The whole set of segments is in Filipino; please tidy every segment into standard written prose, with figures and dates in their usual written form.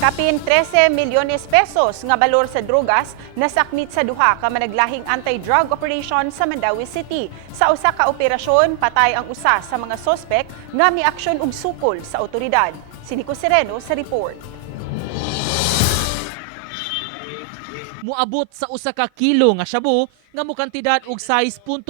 Kapin 13 milyones pesos nga balor sa drogas nasakmit sa duha ka managlahing anti-drug operation sa Mandawi City. Sa usa ka operasyon, patay ang usa sa mga sospek nga miaksyon og sukol sa otoridad. Si Nico Sereno sa report. Muabot sa usa ka kilo nga shabu nga mukantidad og 6.8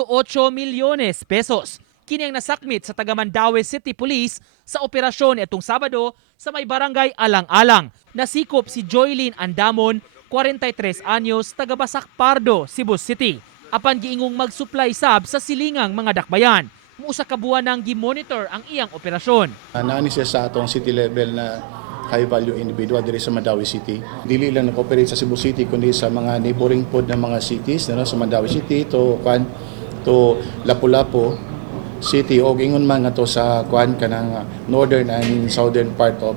milyones pesos. Kini ang nasakmit sa taga Mandawi City Police sa operasyon itong Sabado sa may barangay Alang-Alang. Nasikop si Joylene Andamon, 43 anyos, taga Basak Pardo, Cebu City. Apan giingong mag-supply sab sa silingang mga dakbayan. Muusa ka buwan nang gi-monitor ang iyang operasyon. Naani siya sa atong city level na high value individual diri sa Mandawi City. Dili lang nag-operate sa Cebu City kundi sa mga neighboring pod ng mga cities, sa Mandawi City to Lapu-Lapu City o ingon man nga to sa kanang northern and southern part of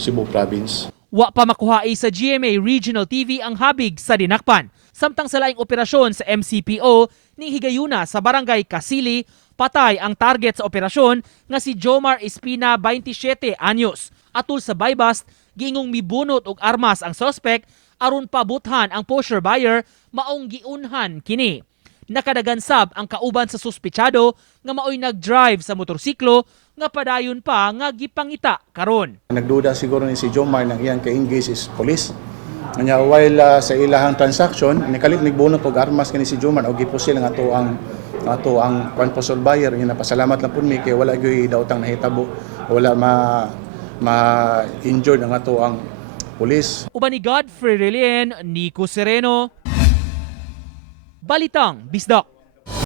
Cebu province. Wa pa makuha sa GMA Regional TV ang habig sa dinakpan. Samtang sa laing operasyon sa MCPO ni higayuna sa barangay Kasili, patay ang target sa operasyon nga si Jomar Espina, 27 anyos. Atul sa Baybast, giingong mibunot og armas ang suspect aron pabuthan ang pusher buyer maong giunhan kini. Nakadagansab ang kauban sa suspechado nga maoy nag-drive sa motorsiklo nga padayon pa nga gipangita karon. Nagduda siguro ni si Jomar nang iyang ka-engage is police. Nya while sa ilahang transaction, nikalit nagbunot og armas kani si Jomar og gipusil ang ato ang pusher buyer. Nga napasalamat lang pud mi kay wala gyud daotang nahitabo, wala ma-injured ang ato ang police. Uban ni Godfrey Relien, Nico Sereno, Balitang Bisdak.